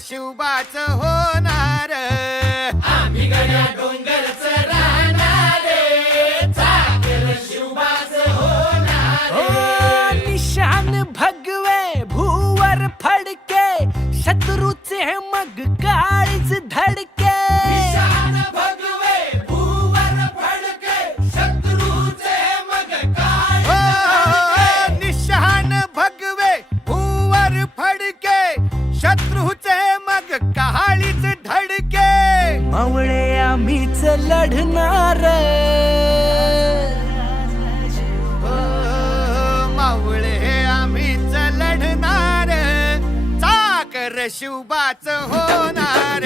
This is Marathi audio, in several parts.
शिवबाच होणार. आम्ही गड्या डोंगरच राहणार शिवबाच होणार हो, निशान भगवे भूवर फडके शत्रूचे मग काळीच धर शिवबाच होणार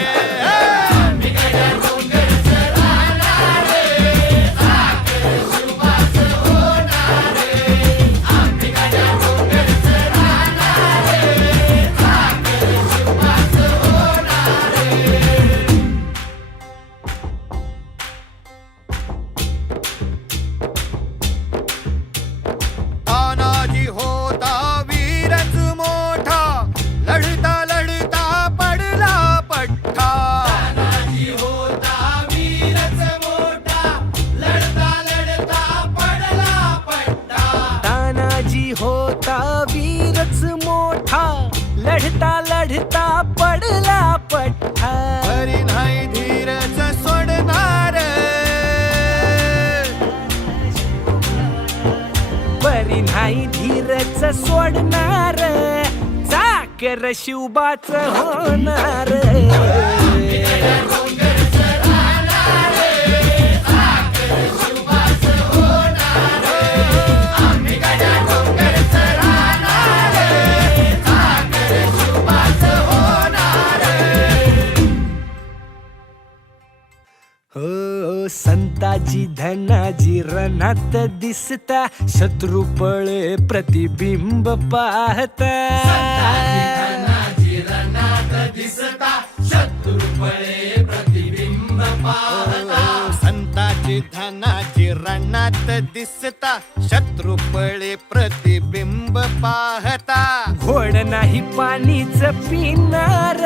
पडला पठ्ठा. हरी नाही धीरच सोडणार. बरी नाही धीरच सोडणार. चाकर शिवबाच होणार. संताजी धनाजी रणात दिसता शत्रू पळे प्रतिबिंब पाहता. संताची धनाची रणात दिसता शत्रू पळे प्रतिबिंब पाहता. घोड नाही पाणीच पिणार.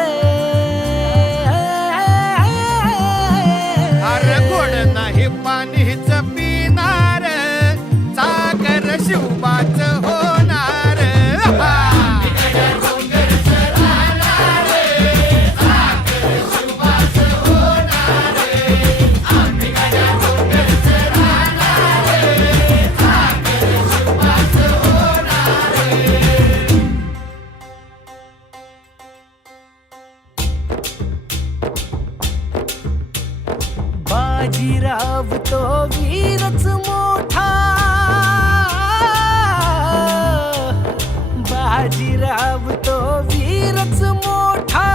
बाजीराव तो वीरच मोठा. बाजीराव तो वीरच मोठा.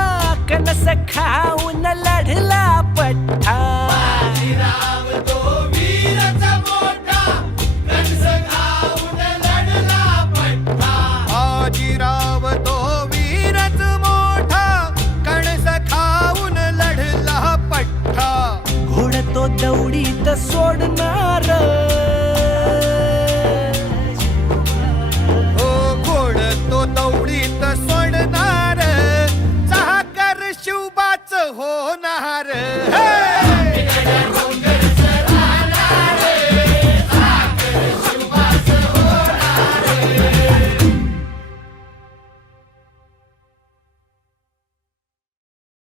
कन खाऊन दौडीत सोडणार. हो कोण तो दौडीत सोड